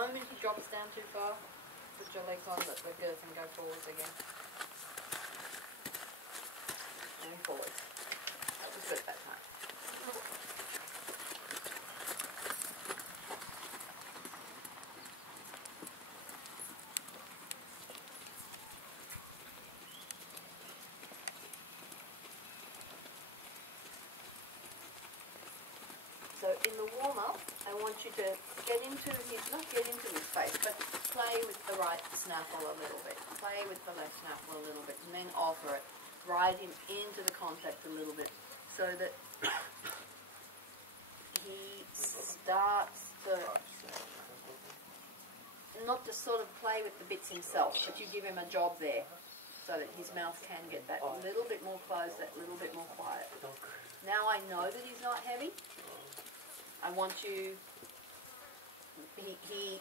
moment he drops down too far, put your legs on the girth and go forwards again. And forwards. That was good that time. So in the warm-up, I want you to get into his, not get into his face, but play with the right snaffle a little bit. Play with the left snaffle a little bit, and then offer it. Ride him into the contact a little bit, so that he starts to, not to sort of play with the bits himself, but you give him a job there, so that his mouth can get that little bit more closed, that little bit more quiet. Now I know that he's not heavy. I want you, he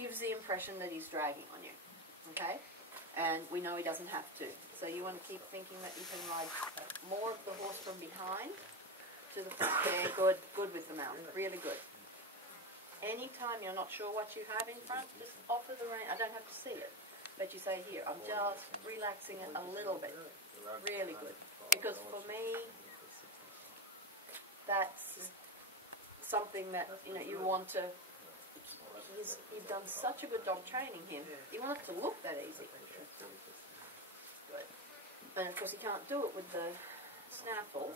gives the impression that he's dragging on you, okay? And we know he doesn't have to. So you want to keep thinking that you can ride more of the horse from behind to the front there. Good, good with the mouth, really good. Anytime you're not sure what you have in front, just offer the rein. I don't have to see it, but you say, here, I'm just relaxing it a little bit. Really good. Because for me, that's something that, you know, you want to, you've done such a good job training him, you want it to look that easy. Good. And of course you can't do it with the snaffle,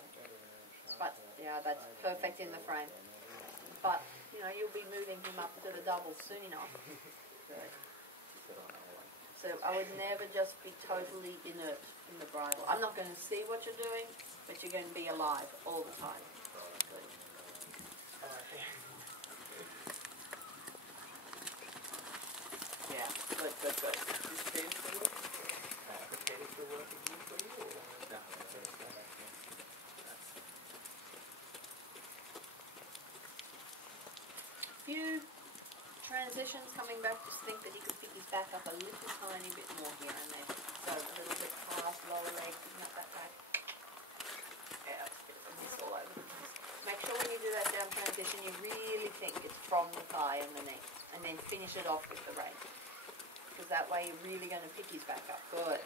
but yeah, that's perfect in the frame. But, you know, you'll be moving him up to the double soon enough. Good. So I would never just be totally inert in the bridle. I'm not going to see what you're doing, but you're going to be alive all the time. Good. Yeah, good, good, good. Few transitions coming back, just think that he could pick his back up a little tiny bit more here and there. So a little bit past lower leg, not that back. Yeah, it's a bit of a mess all over the place. Make sure when you do that down transition you really think it's from the thigh and the knee, and then finish it off with the rein. Because that way you're really going to pick his back up. Good.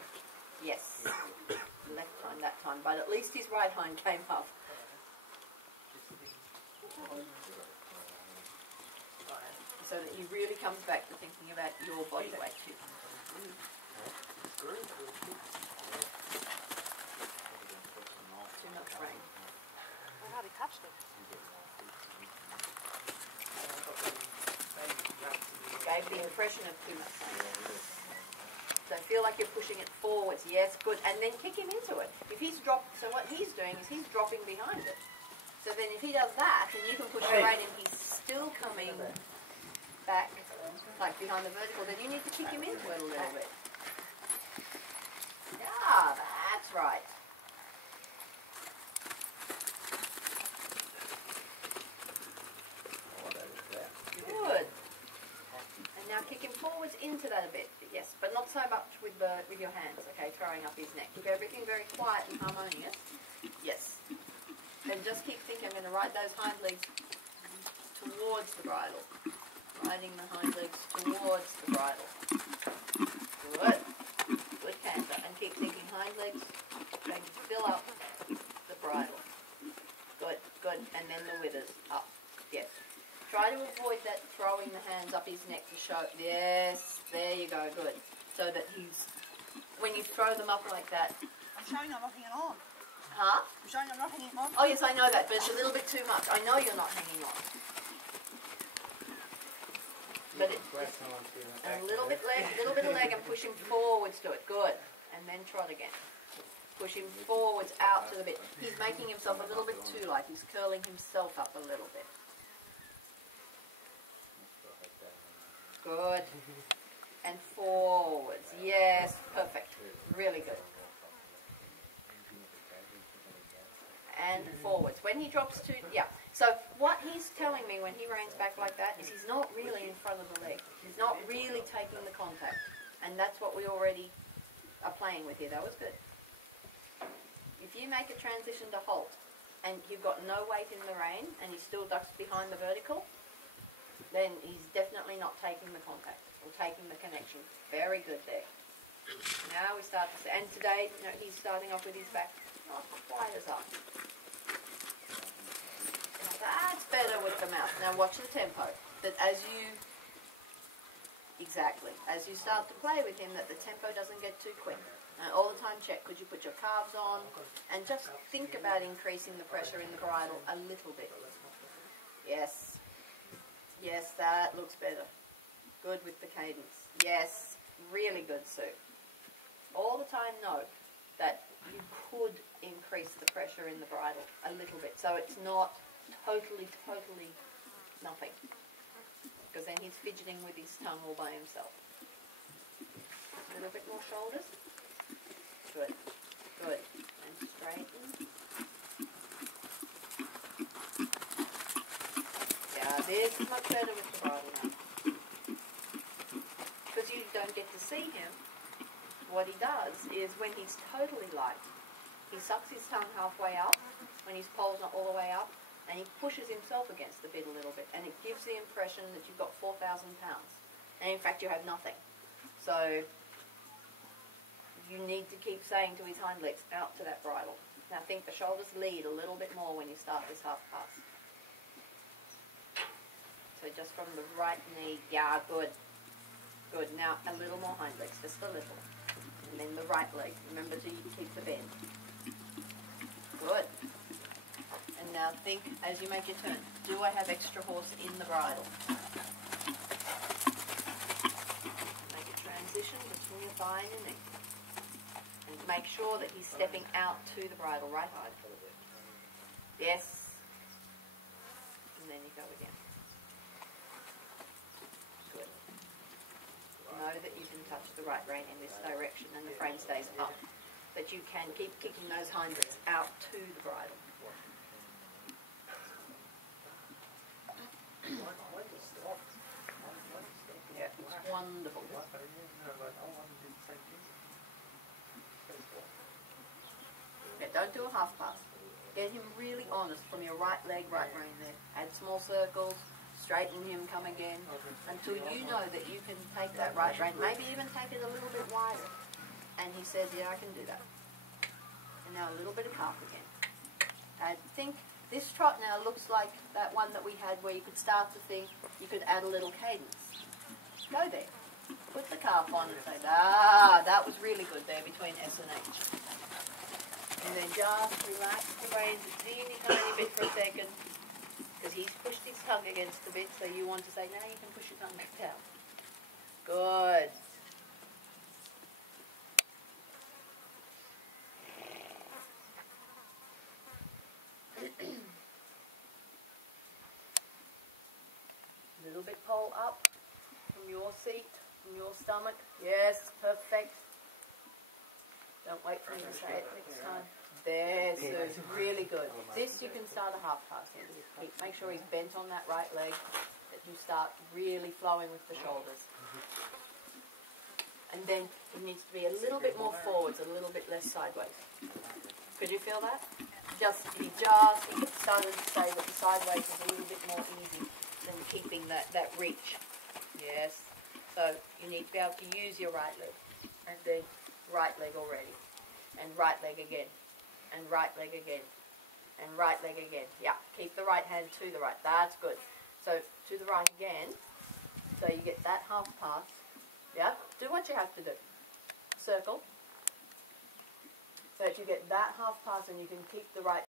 Yes. Left hind that time, but at least his right hind came up. So that he really comes back to thinking about your body weight too. Too much rein. I hardly touched it. Gave the impression of too much rein. So feel like you're pushing it forwards. Yes, good. And then kick him into it. If he's dropped, so what he's doing is he's dropping behind it. So then if he does that, and you can push the rein and he's still coming back, like behind the vertical, then you need to kick him into it a little bit. Yeah, that's right. Good. And now kick him forwards into that a bit. Yes, but not so much with your hands, okay, throwing up his neck. Keep everything very quiet and harmonious. Yes. And just keep thinking, I'm going to ride those hind legs towards the bridle. Riding the hind legs towards the bridle. Good. Good canter. And keep thinking hind legs going to fill up the bridle. Good, good. And then the withers up. Yes. Try to avoid that throwing the hands up his neck to show. Yes, there you go. Good. So that he's, when you throw them up like that. I'm showing I'm not hanging on. Huh? I'm showing I'm not hanging on. Oh yes, I know that, but it's a little bit too much. I know you're not hanging on. But it's a little bit of leg and push him forwards to it. Good. And then trot again. Push him forwards out to the bit. He's making himself a little bit too light. He's curling himself up a little bit. Good. And forwards. Yes, perfect. Really good. And forwards. When he drops to, yeah. So what he's telling me when he reins back like that is he's not really in front of the leg. He's not really taking the contact. And that's what we already are playing with here. That was good. If you make a transition to halt and you've got no weight in the rein and he still ducks behind the vertical, then he's definitely not taking the contact or taking the connection. Very good there. Now we start to see, and today, you know, he's starting off with his back not quite as up. Now that's better with the mouth. Now watch the tempo. That as you, exactly, as you start to play with him, that the tempo doesn't get too quick. And all the time check, could you put your calves on, and just think about increasing the pressure in the bridle a little bit. Yes. Yes, that looks better. Good with the cadence. Yes, really good, Sue. All the time note that you could increase the pressure in the bridle a little bit, so it's not totally nothing, because then he's fidgeting with his tongue all by himself. A little bit more shoulders. Good, good. And straighten. Yeah, this is much better with the bridle now. Because you don't get to see him, what he does is when he's totally light, he sucks his tongue halfway up, when his pole's not all the way up, and he pushes himself against the bit a little bit, and it gives the impression that you've got 4,000 pounds. And in fact, you have nothing. So you need to keep saying to his hind legs, out to that bridle. Now think the shoulders lead a little bit more when you start this half pass. So just from the right knee, yeah, good. Good. Now a little more hind legs, just a little. And then the right leg. Remember to keep the bend. Good. And now think as you make your turn, do I have extra horse in the bridle? Make a transition between your thigh and your neck. And make sure that he's stepping out to the bridle, right hard. Yes. And then you go again. Good. Know that you can touch the right rein in this direction and the frame stays up. That you can keep kicking those hind legs out to the bridle. Yeah, it's wonderful. Yeah, don't do a half pass. Get him really honest from your right leg, right rein there. Add small circles, straighten him, come again, until you know that you can take that right rein, maybe even take it a little bit wider. And he says, yeah, I can do that. And now a little bit of calf again. And think, this trot now looks like that one that we had where you could start to think you could add a little cadence. Go there. Put the calf on and say, ah, that was really good there between S and H. And then just relax the reins a teeny tiny bit for a second, because he's pushed his tongue against the bit, so you want to say, now you can push your tongue back down. Good. Little bit pole up from your seat, from your stomach. Yes, perfect. Don't wait for me to say it next time. There, so really good. This you can start a half pass in. Make sure he's bent on that right leg, that you start really flowing with the shoulders. And then it needs to be a little bit more forwards, a little bit less sideways. Could you feel that? He started to say that the sideways is a little bit more easy than keeping that reach. Yes. So you need to be able to use your right leg. And then right leg already. And right leg again. And right leg again. And right leg again. Yeah. Keep the right hand to the right. That's good. So to the right again. So you get that half pass. Yeah. Do what you have to do. Circle. So if you get that half pass and you can keep the right